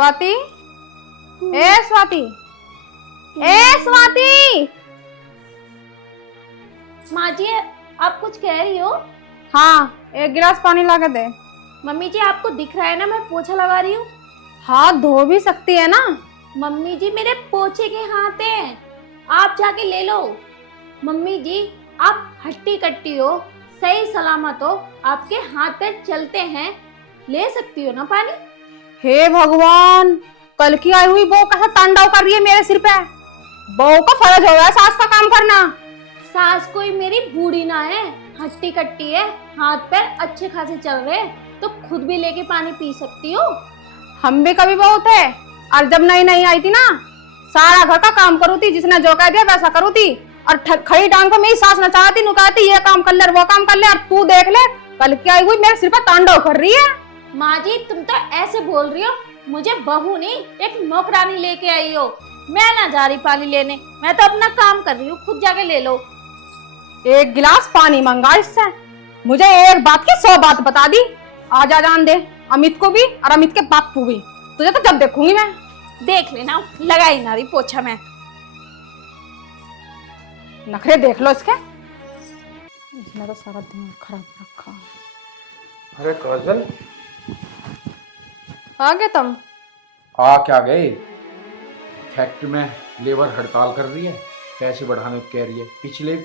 स्वाति, ए स्वाति, ए स्वाति। माँ जी, आप कुछ कह रही हो? हाँ, एक गिलास पानी ला के दे। मम्मी जी, आपको दिख रहा है ना मैं पोछा लगा रही हूँ। हाथ धो भी सकती है ना। मम्मी जी, मेरे पोछे के हाथ हैं, आप जाके ले लो। मम्मी जी, आप हट्टी कट्टी हो, सही सलामत हो, आपके हाथ पैर चलते हैं, ले सकती हो ना पानी। हे भगवान, कल की आई हुई बहू कैसा तांडव कर रही है मेरे सिर पे। बहू का फर्ज हो रहा है सास का काम करना। सास कोई मेरी बूढ़ी ना है, हट्टी कट्टी है, हाथ पैर अच्छे खासे चल रहे तो खुद भी लेके पानी पी सकती हो। हम भी कभी बहू थे, और जब नई नई आई थी ना, सारा घर का काम करू थी, जिसने जो कह दिया वैसा करू थी। और खड़ी टांग को मेरी सास नचाती, नुकाती, ये काम कर ले वो काम कर ले। और तू देख ले, कल की आई हुई मेरे सिर पर तांडव कर रही है। माँ जी, तुम तो ऐसे बोल रही हो, मुझे बहू नहीं एक नौकरानी लेके आई हो। मैं ना जा रही पानी लेने, मैं तो अपना काम कर रही हूँ, खुद जाके ले लो। एक गिलास पानी मंगा इससे, मुझे एक बात की 100 बात बता दी। आजा जान दे अमित को भी और अमित के बाप को भी। तुझे तो जब देखूंगी मैं। देख लेना, लगा ही ना रही पोछा मैं। नखरे देख लो इसके, इसने तो सारा दिमाग खराब रखा। अरे काजल, आ गए तुम? आ क्या गए? फैक्ट्री में लेबर हड़ताल कर रही है, पैसे बढ़ाने को कह रही है। पिछले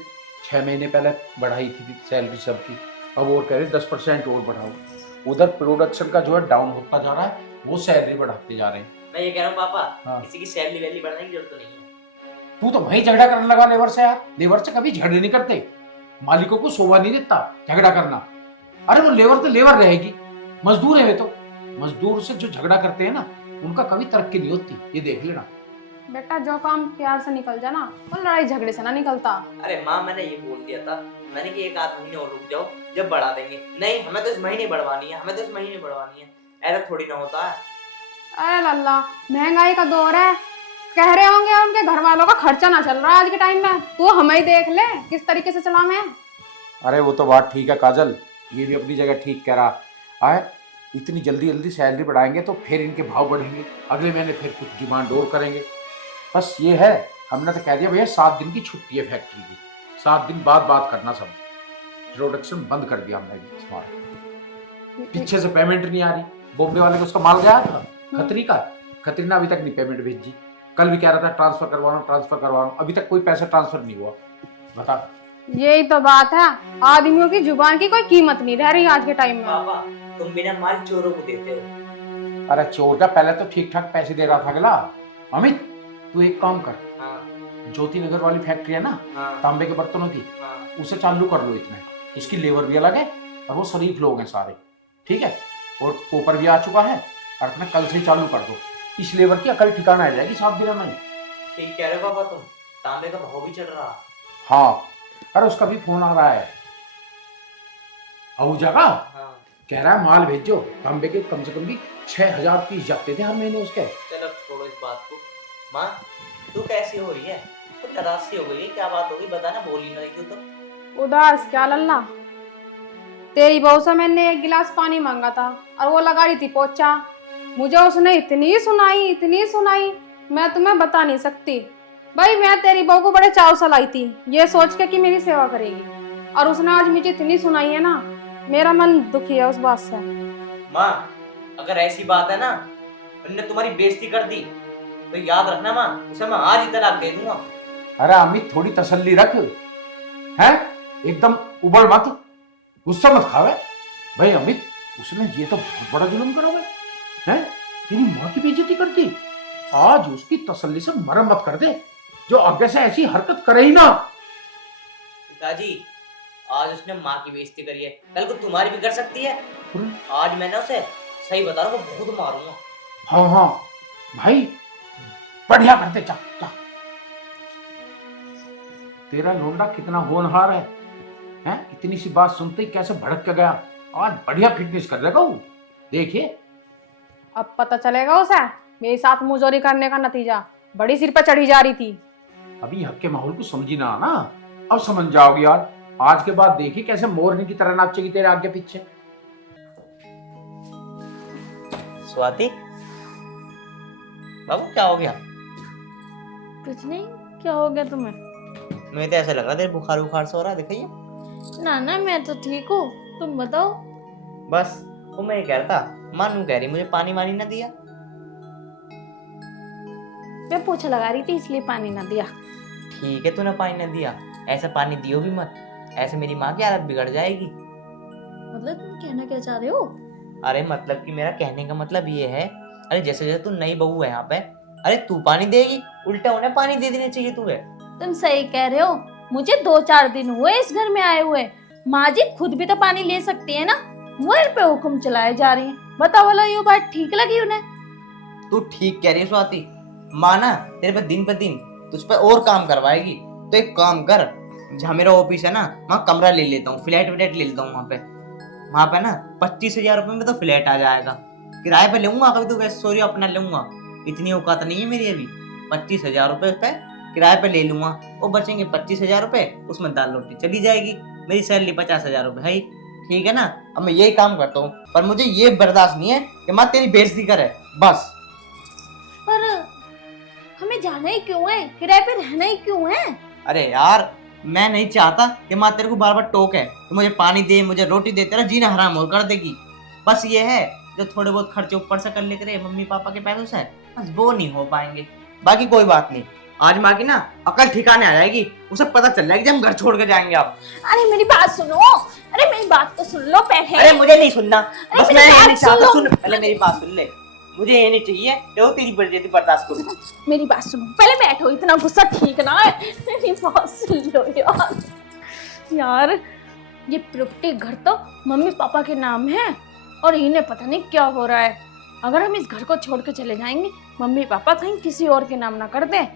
6 महीने पहले बढ़ाई थी सैलरी सबकी, अब और कह रहे 10% और बढ़ाओ। उधर प्रोडक्शन का जो है डाउन होता जा रहा है, वो सैलरी बढ़ाते जा रहे हैं। मैं ये कह रहा हूँ पापा, हाँ। किसी की सैलरी वैली बढ़ाने की जरूरत तो नहीं है। तू तो वही झगड़ा करने लगा लेबर से यार। लेबर से कभी झगड़े नहीं करते, मालिकों को शोभा नहीं देता झगड़ा करना। अरे वो लेबर तो लेबर रहेगी, मजदूर है वे तो। मजदूर से जो झगड़ा करते हैं ना, उनका कभी तरक्की नहीं होती, ये देख लेना। बेटा, जो काम प्यार से निकल जाए ना, वो लड़ाई झगड़े से ना निकलता। अरे माँ, मैंने ये बोल दिया था, मैंने कि 1 आध महीने और रुक जाओ, जब बढ़ा देंगे। नहीं, हमें तो इस महीने बढ़वानी है, हमें तो इस महीने बढ़वानी है। ऐसा थोड़ी ना होता है। अरे लल्ला, महंगाई का दौर है, कह रहे होंगे उनके घर वालों का खर्चा ना चल रहा है आज के टाइम में। तू हमें ही देख ले किस तरीके से चला मैं। अरे वो तो बात ठीक है काजल, ये भी अपनी जगह ठीक कह रहा है। इतनी जल्दी जल्दी सैलरी बढ़ाएंगे तो फिर इनके भाव बढ़ेंगे, अगले महीने फिर कुछ डिमांड और करेंगे। बस ये है, हमने तो कह दिया भैया 7 दिन की छुट्टी है फैक्ट्री की, 7 दिन बाद बात करना। सब प्रोडक्शन बंद कर दिया हमने भी। स्मार्ट पीछे से पेमेंट नहीं आ रही। बॉम्बे वाले को उसका माल गया था, खतरी का, खतरी ने अभी तक नहीं पेमेंट भेजी। कल भी कह रहा था ट्रांसफर करवा रहा हूँ, अभी तक कोई पैसा ट्रांसफर नहीं हुआ। बता, यही तो बात है, आदमियों की जुबान की कोई कीमत नहीं रह रही आज के टाइम में। पापा, तुम बिना माल चोरों को देते हो। अरे चोर का पहले तो ठीक ठाक पैसे दे रहा था अगला। अमित, तू एक काम कर, हाँ, ज्योति नगर वाली फैक्ट्री है ना, हाँ, तांबे के बर्तनों की, हाँ। उसे चालू कर लो। इतने उसकी लेबर भी अलग है और वो शरीफ लोग हैं सारे, ठीक है। और पेपर भी आ चुका है, और अपने कल से ही चालू कर दो। इस लेबर की अकल ठिकाना आ जाएगी 7 दिनों में। ठीक कह रहे हो पापा तुम, तांबे का भाव भी चढ़ रहा। हाँ, अरे उसका भी फोन आ रहा है आहूजा का, हाँ। कह रहा है माल भेजो। तांबे के कम से कम भी 6000 पीस जाते थे हर महीने उसके। चलो छोड़ो इस बात को। माँ, तू कैसी हो रही है? तो नाराज सी हो गई है, क्या बात हो गई? बता ना, बोली ना रही तो। उदास क्या लल्ला, तेरी बहू से मैंने एक गिलास पानी मांगा था और वो लगा रही थी पोछा। मुझे उसने इतनी सुनाई, मैं तुम्हें बता नहीं सकती। भाई, मैं तेरी बहू को बड़े चाव से लाई थी, ये सोच के कि मेरी सेवा करेगी, और उसने आज मुझे इतनी सुनाई है ना, मेरा मन दुखी है उस बात से। माँ, अगर ऐसी बात है ना, उन्होंने तुम्हारी बेइज्जती कर दी, तो याद रखना माँ, उसे मैं आज ही तलाक दे दूंगा। अरे अमित, थोड़ी तसल्ली रख, है एकदम उबल मत, गुस्सा मत खावे। भाई अमित, उसने ये तो बहुत बड़ा जुल्म करोगे, हैं? तेरी माँ की बेइज्जती कर दी। आज उसकी तसल्ली से मरम मत कर दे, जो आगे से ऐसी हरकत करे ही ना। पिताजी, आज उसने माँ की बेइज्जती करी है, कल को तुम्हारी भी कर सकती है। आज मैंने उसे, सही बता रहा हूँ, बहुत मारूंगा। हाँ हाँ भाई, बढ़िया करते। जा जा, तेरा लोंडा कितना होनहार है, हैं? इतनी सी बात सुनते ही कैसे भड़क के गया। आज बढ़िया फिटनेस कर देगा वो, देखिए। अब पता चलेगा उसे मेरे साथ मुजोरी करने का नतीजा। बड़ी सिर पर चढ़ी जा रही थी। अभी हक के माहौल को समझी ना आना, अब समझ जाओगी यार। आज के बाद देखी कैसे मोरनी की तरह नाचेगी तेरे आगे पीछे। स्वाति, बाबू क्या हो गया? कुछ नहीं, क्या हो गया तुम्हें? मुझे तो ऐसा लग रहा है बुखार बुखार से हो रहा है, दिखाइए। ना ना, मैं तो ठीक हूँ, तुम बताओ। बस वो मैं ये कह रहा था, मानू कह रही मुझे पानी वानी ना दिया। मैं पोछा लगा रही थी इसलिए पानी ना दिया। ठीक है तूने पानी ना दिया, ऐसा पानी दियो भी मत, ऐसे मेरी माँ की हालत बिगड़ जाएगी। मतलब तुम कहना क्या चाह रहे हो? अरे मतलब कि मेरा कहने का मतलब ये है, अरे जैसे जैसे तू नई बहू है यहाँ पे, अरे तू पानी देगी, उल्टा उन्हें पानी दे देने चाहिए तुझे। तुम सही कह रहे हो, मुझे 2-4 दिन हुए इस घर में आए हुए। माँ जी खुद भी तो पानी ले सकती है ना, मुझे पे हुक्म चलाए जा रही हैं। बताओ वाला ये बात ठीक लगी उन्हें? तू ठीक कह रही है स्वाति, माँ ना तेरे पे दिन तुझ पे और काम करवाएगी। तो एक काम कर, जहाँ मेरा ऑफिस है ना वहाँ कमरा ले लेता हूँ, फ्लैट व्लैट ले लेता हूँ वहाँ पे ना 25,000 रुपये में तो फ्लैट आ जाएगा। किराए पे लूंगा, कभी तो वैसे सॉरी अपना लूंगा, इतनी औकात नहीं है मेरी अभी। 25,000 रुपये पे किराए पे ले लूंगा, वो बचेंगे 25,000 रुपये, उसमें दाल रोटी चली जाएगी। मेरी सैलरी 50,000 रुपये है, ठीक है ना। अब मैं यही काम करता हूँ, पर मुझे ये बर्दाश्त नहीं है कि माँ तेरी बेइज्जती करे, बस। पर हमें जाना ही क्यों है, किराए पे रहना ही क्यों है? अरे यार मैं नहीं चाहता कि माँ तेरे को बार बार टोके कि मुझे पानी दे, मुझे रोटी दे, तेरा जीना हराम और कर देगी। बस ये है जो थोड़े बहुत खर्चे ऊपर से कर ले करे मम्मी पापा के पैसों से, बस वो नहीं हो पाएंगे। बाकी कोई बात नहीं, आज माँ की ना अकल ठिकाने आ जाएगी, उसे पता चल जाएगी जब हम घर छोड़ के जाएंगे। आप अरे मेरी बात सुनो, अरे मेरी बात तो सुन लो पहले। अरे मुझे नहीं सुनना, बस मेरी मैं ये बात नहीं चाहता, सुन लो। सुन पहले मेरी बात सुन ले। मुझे ये नहीं चाहिए कि वो तेरी बेइज्जती बर्दाश्त करूं। मेरी बात सुनो, पहले बैठो, इतना गुस्सा ठीक ना है। मेरी बात सुन लो यार। यार ये प्रॉपर्टी घर तो मम्मी पापा के नाम है और इन्हें पता नहीं क्या हो रहा है। अगर हम इस घर को छोड़ के चले जाएंगे, मम्मी पापा कहीं किसी और के नाम ना कर दें।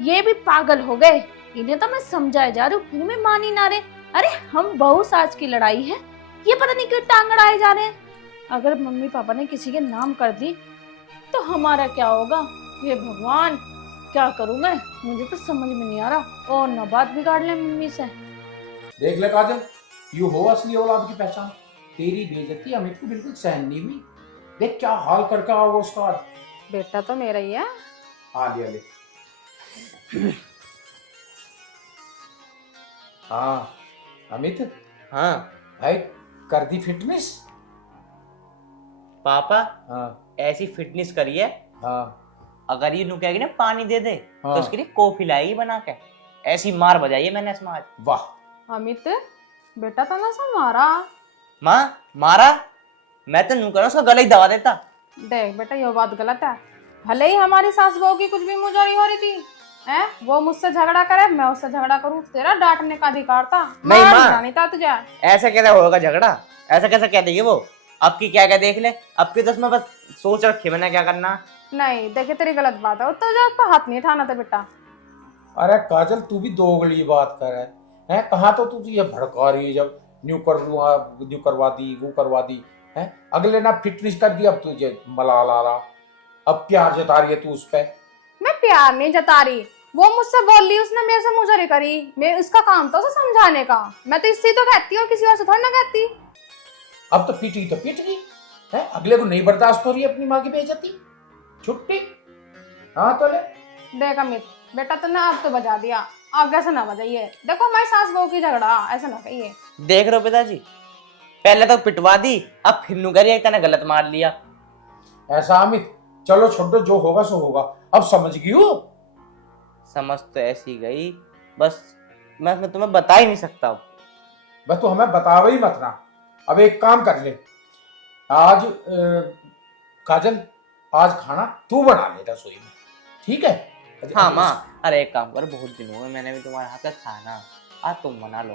ये भी पागल हो गए, इन्हें तो मैं समझाए जा रही हूँ, फिर में मान ही ना रहे। अरे हम बहू सास की लड़ाई है, ये पता नहीं क्यों टांग अड़ाए जा रहे हैं। अगर मम्मी पापा ने किसी के नाम कर दी तो हमारा क्या होगा? ये भगवान, क्या करूं मैं, मुझे तो समझ में नहीं आ रहा। और ना बात बिगाड़ ले मम्मी से। देख ले काजल, यू हो असली औलाद की पहचान। तेरी बेइज्जती अमित को बिल्कुल सहन नहीं हुई। देख क्या हाल करके आओगे उसका आज। बेटा तो मेरा ही है। हाँ लिया ले। हाँ अमित, हाँ भाई कर दी फिटनेस? पापा हाँ ऐसी फिटनेस करिए, हाँ अगर ये कहेगी ना पानी दे दे हाँ। तो उसके लिए कॉफी लाएगी बना के, ऐसी मार बजाइए मैंने इसमें आज। वाह अमित बेटा तो ना सा मारा। माँ मारा? मैं तो नू करा उसका गला ही दबा देता। देख बेटा ये बात गलत है। भले ही हमारी सास बहू की कुछ भी मुजरी हो रही थी, हैं वो मुझसे झगड़ा करे, मैं उससे झगड़ा करूं, तेरा डांटने का अधिकार था। नहीं माँ, मारना नहीं था तुझे। ऐसा कैसे होगा झगड़ा? ऐसा कैसे कह देगी वो? अब की क्या क्या देख ले, अब की तो उसमें बस सोच रखी मैंने क्या करना। नहीं देखे तेरी गलत बात है, तो जो हाथ नहीं उठाना था बेटा। अरे काजल तू भी दोगली बात कर रहा है, कहाँ तो तू ये भड़का रही है। जब न्यू करवा दी, वो करवा दी है, अगले ना फिटनेस कर दी, अब तुझे मलाल आ रहा, अब प्यार जता रही है तू उस पे। मैं प्यार नहीं जता रही, वो मुझसे बोल ली, उसने मेरे से मुजरी करी, मैं इसका काम था उसे समझाने का। मैं तो इससे तो कहती हूँ, किसी और से थोड़ी ना कहती। अब तो पीटी तो पीट गई है, अगले को नहीं बर्दाश्त हो रही है अपनी माँ की बेइज्जती, छुट्टी। हाँ तो ले देख अमित बेटा तुमने अब तो बजा दिया, आगे से ना बजाइए। देखो हमारी सास बहू की झगड़ा, ऐसा ना कहिए। देख रहे हो पिताजी, पहले तो पिटवा दी, अब फिर नू करिए इतना गलत मार लिया। ऐसा अमित, चलो छोड़ो, जो होगा सो होगा। अब समझ गई हो? समझ तो ऐसी गई, बस मैं तुम्हें बता ही नहीं सकता। अब बस तू हमें बतावे ही मत ना। अब एक काम कर ले, आज काजल आज खाना तू बना ले रसोई में, ठीक है? हाँ माँ, अरे एक काम कर, बहुत दिन हुए मैंने भी तुम्हारे हाथ का खाना, आज तुम बना लो।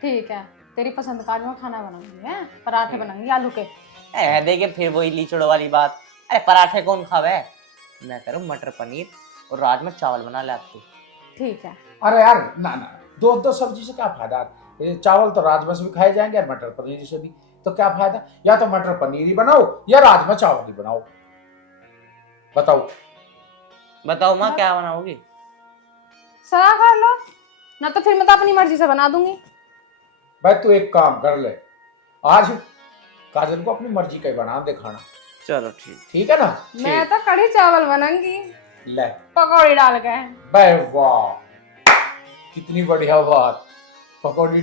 ठीक है, तेरी पसंद का आज मैं खाना बनाऊंगी, है पराठे बनाऊंगी आलू के। देखिए फिर वही लीचड़ वाली बात, अरे पराठे कौन खावे, मैं करूँ मटर पनीर और राजमा चावल बना ले आप तू। ठीक है। अरे यार ना ना, दो दो सब्जी से क्या फायदा? चावल तो राजमा से भी खाए जाएंगे और मटर पनीर से भी, तो क्या फायदा? या तो मटर पनीर ही बनाओ या राजमा चावल ही बनाओ, बताओ। बताओ माँ क्या बनाओगी? सलाह कर लो ना, तो फिर मैं तो अपनी मर्जी से बना दूंगी। भाई तू एक काम कर ले, आज काजल को अपनी मर्जी का ही बना दे खाना, चलो ठीक। ठीक है ना? मैं तो कढ़ी चावल बनाऊंगी ले पकौड़ी डाल के। भाई वाह, कितनी बढ़िया बात, पकौड़ी